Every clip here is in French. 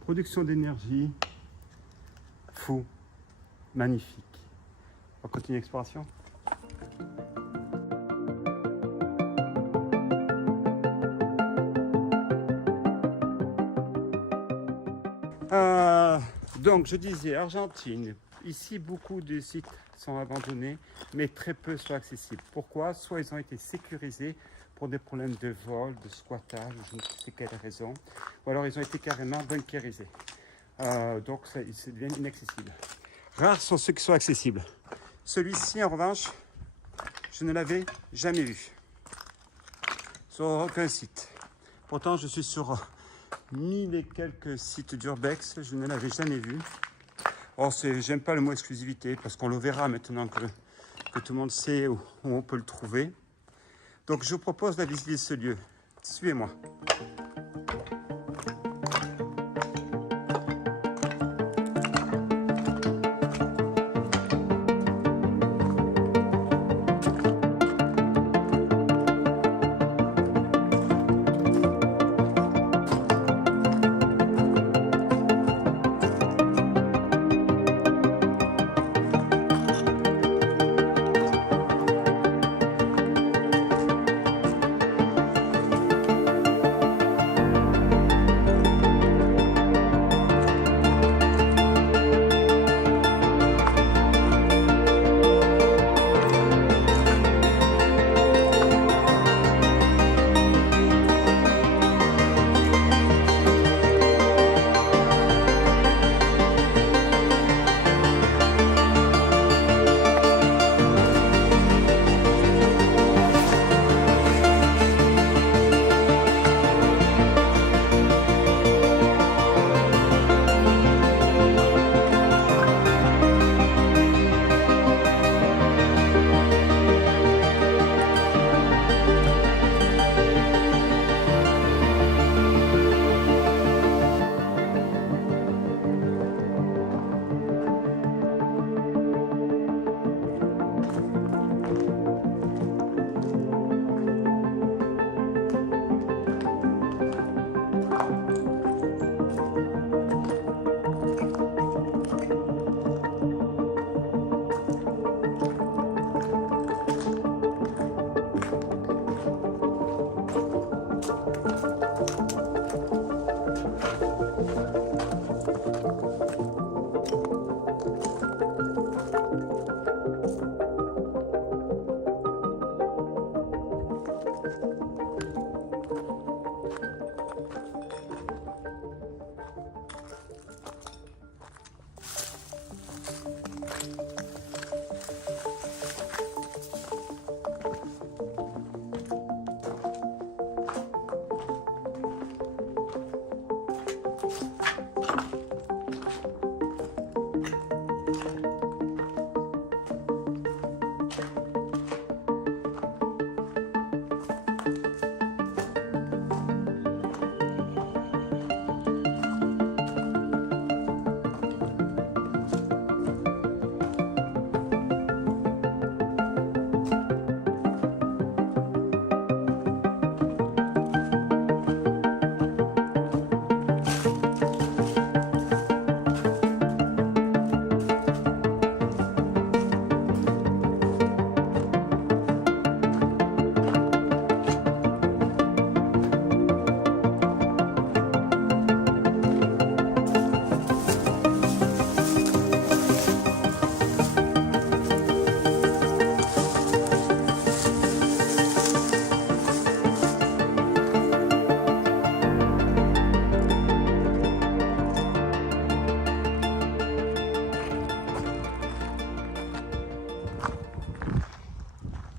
Production d'énergie, fou, magnifique. On continue l'exploration. Donc je disais Argentine, ici beaucoup de sites sont abandonnés, mais très peu sont accessibles. Pourquoi? Soit ils ont été sécurisés pour des problèmes de vol, de squattage, je ne sais quelle raison, ou alors ils ont été carrément bunkérisés. Donc ils deviennent inaccessibles. Rares sont ceux qui sont accessibles. Celui-ci en revanche, je ne l'avais jamais vu sur aucun site. Pourtant je suis sur 1000 et quelques sites d'urbex, je ne l'avais jamais vu. Or, j'aime pas le mot exclusivité parce qu'on le verra maintenant que tout le monde sait où on peut le trouver. Donc, je vous propose de visiter ce lieu. Suivez-moi.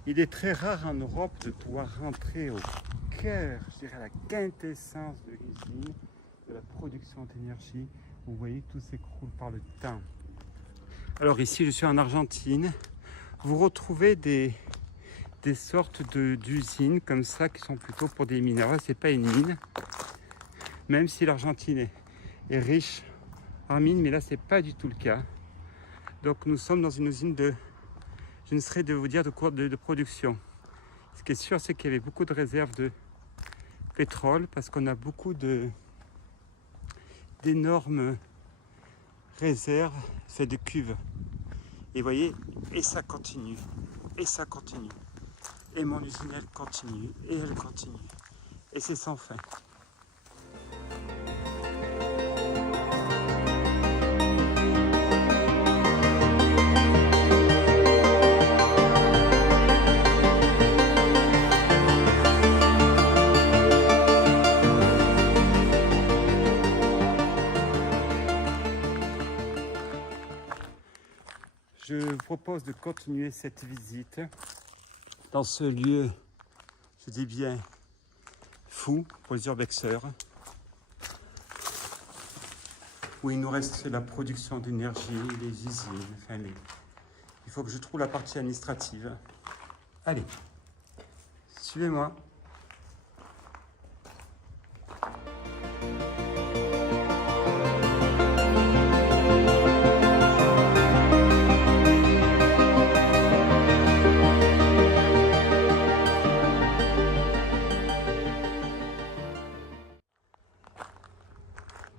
Il est très rare en Europe de pouvoir rentrer au cœur, je dirais à la quintessence de l'usine, de la production d'énergie. Vous voyez, tout s'écroule par le temps. Alors ici, je suis en Argentine. Vous retrouvez des sortes d'usines comme ça qui sont plutôt pour des mineurs. C'est pas une mine, même si l'Argentine est riche en mines, mais là c'est pas du tout le cas. Donc nous sommes dans une usine de, je ne saurais de vous dire de production. Ce qui est sûr, c'est qu'il y avait beaucoup de réserves de pétrole parce qu'on a beaucoup d'énormes réserves faites de cuves. Et vous voyez, et ça continue, et ça continue. Et mon usine, elle continue, et elle continue. Et c'est sans fin. Je vous propose de continuer cette visite dans ce lieu, je dis bien, fou pour les urbexeurs, où il nous reste la production d'énergie, les usines, enfin il faut que je trouve la partie administrative. Allez, suivez-moi.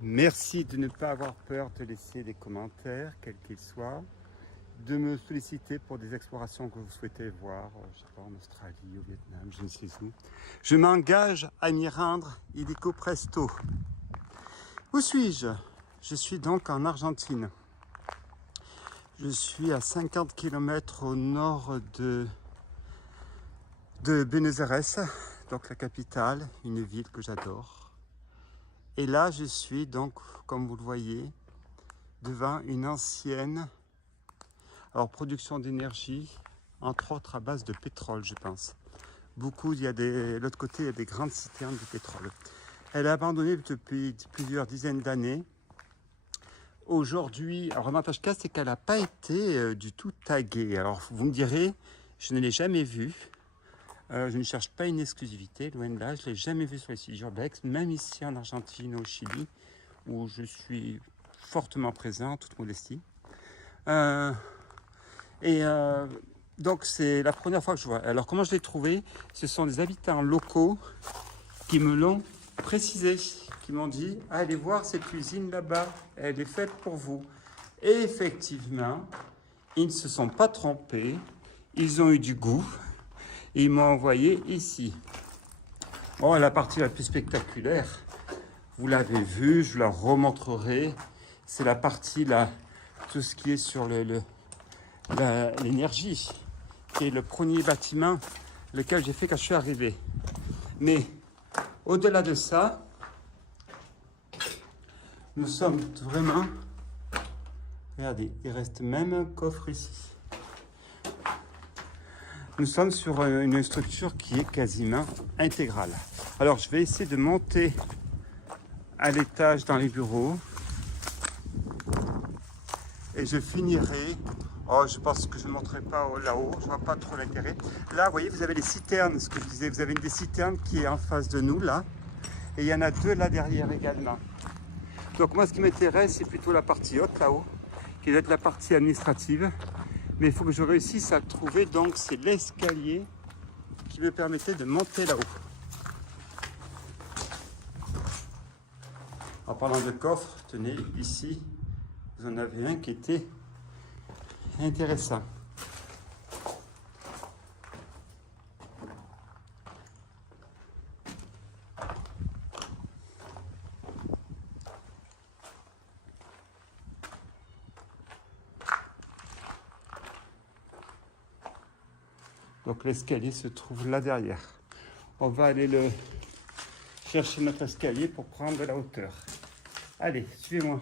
Merci de ne pas avoir peur de laisser des commentaires, quels qu'ils soient, de me solliciter pour des explorations que vous souhaitez voir, je sais pas, en Australie, au Vietnam, je ne sais où. Je m'engage à m'y rendre illico presto. Où suis-je? Je suis donc en Argentine. Je suis à 50 km au nord de Buenos Aires, donc la capitale, une ville que j'adore. Et là, je suis donc, comme vous le voyez, devant une ancienne production d'énergie, entre autres à base de pétrole, je pense. Beaucoup, l'autre côté, il y a des grandes citernes de pétrole. Elle est abandonnée depuis plusieurs dizaines d'années. Aujourd'hui, alors l'avantage cas, c'est qu'elle n'a pas été du tout taguée. Alors, vous me direz, je ne l'ai jamais vue. Je ne cherche pas une exclusivité, loin de là, je ne l'ai jamais vu sur les sites urbex, même ici en Argentine, au Chili, où je suis fortement présent, en toute modestie. Donc c'est la première fois que je vois. Alors comment je l'ai trouvé? Ce sont des habitants locaux qui me l'ont précisé, qui m'ont dit « Allez voir cette usine là-bas, elle est faite pour vous ». Et effectivement, ils ne se sont pas trompés, ils ont eu du goût. Ils m'ont envoyé ici. Oh, la partie la plus spectaculaire, vous l'avez vu, je vous la remontrerai. C'est la partie là, tout ce qui est sur l'énergie, qui est le premier bâtiment lequel j'ai fait quand je suis arrivé. Mais au-delà de ça, nous sommes vraiment... Regardez, il reste même un coffre ici. Nous sommes sur une structure qui est quasiment intégrale. Alors, je vais essayer de monter à l'étage dans les bureaux. Et je finirai... Oh, je pense que je ne montrerai pas là-haut. Je ne vois pas trop l'intérêt. Là, vous voyez, vous avez les citernes, ce que je disais. Vous avez une des citernes qui est en face de nous, là. Et il y en a deux là derrière également. Donc, moi, ce qui m'intéresse, c'est plutôt la partie haute, là-haut, qui doit être la partie administrative. Mais il faut que je réussisse à trouver, donc c'est l'escalier qui me permettait de monter là-haut. En parlant de coffre, tenez, ici, vous en avez un qui était intéressant. Donc l'escalier se trouve là derrière. On va aller chercher notre escalier pour prendre de la hauteur. Allez, suivez-moi.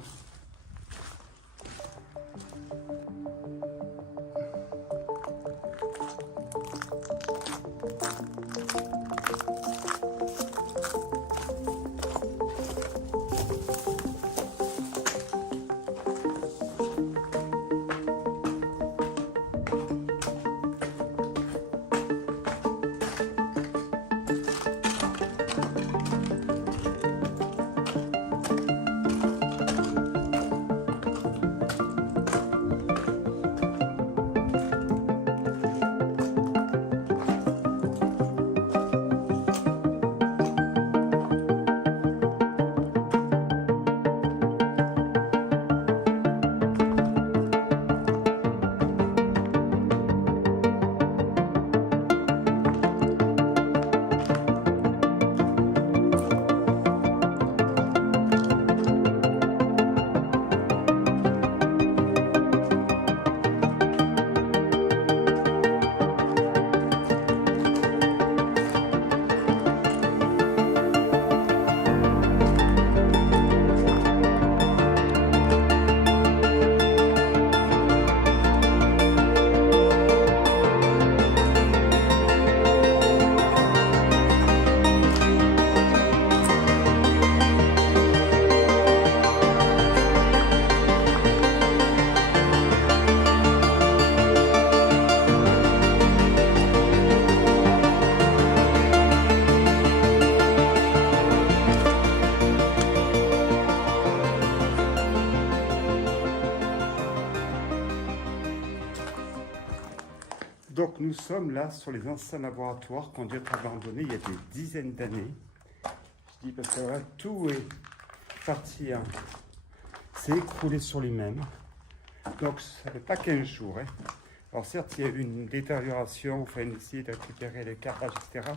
Donc nous sommes là sur les anciens laboratoires qui ont dû être abandonnés il y a des dizaines d'années. Je dis parce que là, tout est parti, hein. C'est écroulé sur lui-même. Donc ça fait pas 15 jours. Hein. Alors certes, il y a eu une détérioration, enfin essayer de récupérer les carrages, etc.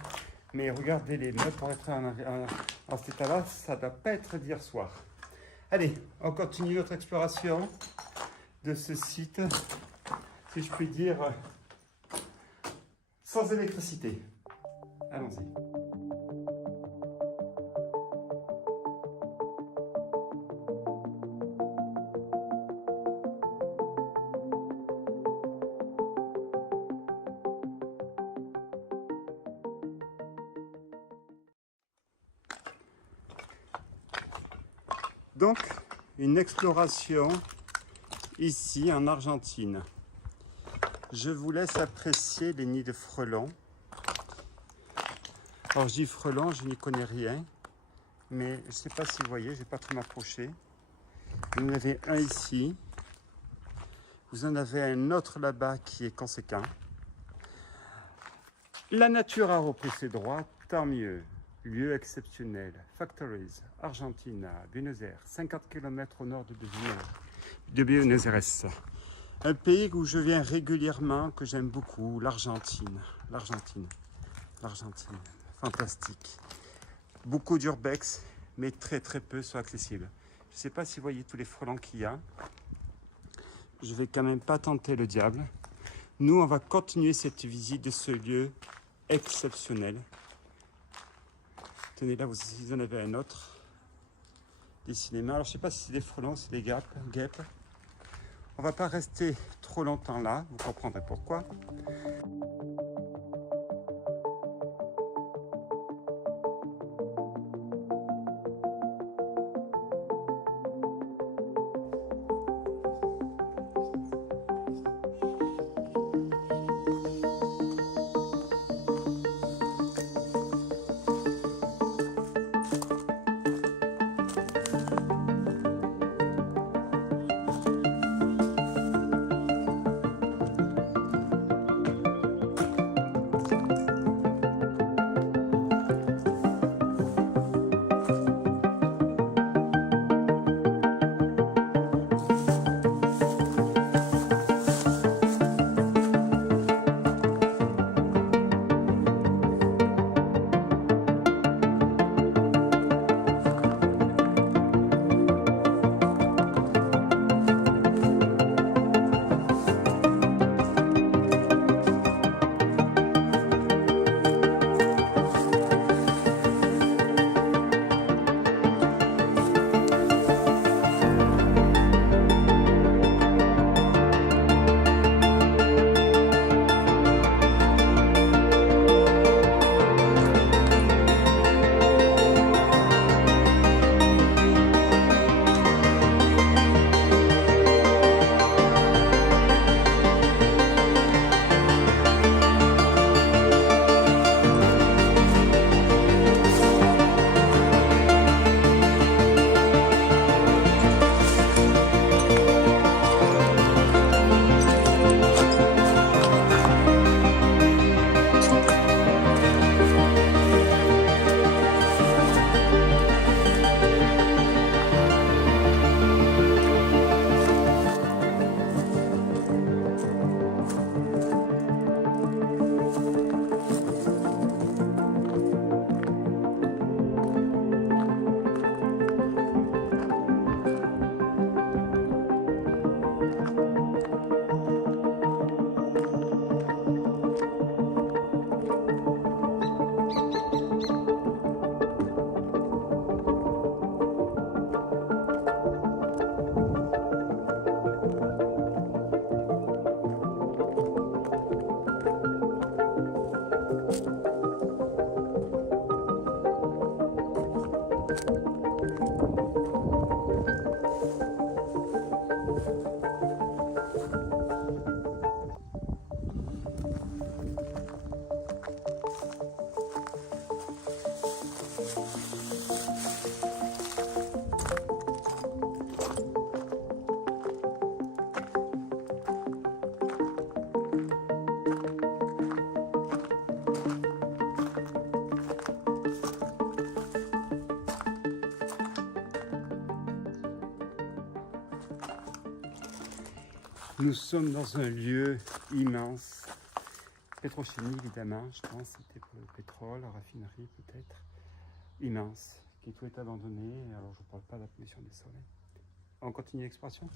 Mais regardez les meubles pour être en cet état-là, ça ne doit pas être d'hier soir. Allez, on continue notre exploration de ce site, si je puis dire, sans électricité. Allons-y. Donc, une exploration ici en Argentine. Je vous laisse apprécier les nids de frelons. Alors je dis frelons, je n'y connais rien, mais je ne sais pas si vous voyez, je ne vais pas trop m'approcher. Vous en avez un ici, vous en avez un autre là-bas qui est conséquent. La nature a repris ses droits, tant mieux. Lieu exceptionnel, Factories, Argentina, Buenos Aires, 50 km au nord de Buenos Aires. Un pays où je viens régulièrement, que j'aime beaucoup, l'Argentine. L'Argentine, fantastique. Beaucoup d'urbex, mais très peu sont accessibles. Je ne sais pas si vous voyez tous les frelons qu'il y a. Je vais quand même pas tenter le diable. Nous, on va continuer cette visite de ce lieu exceptionnel. Tenez, là, vous en avez un autre. Des cinémas. Alors, je ne sais pas si c'est des frelons, c'est des guêpes. On ne va pas rester trop longtemps là. Vous comprendrez pourquoi. Nous sommes dans un lieu immense, pétrochimie évidemment, je pense, c'était pour le pétrole, la raffinerie peut-être, immense, qui tout est abandonné, alors je ne parle pas de la pollution des sols. On continue l'exploration?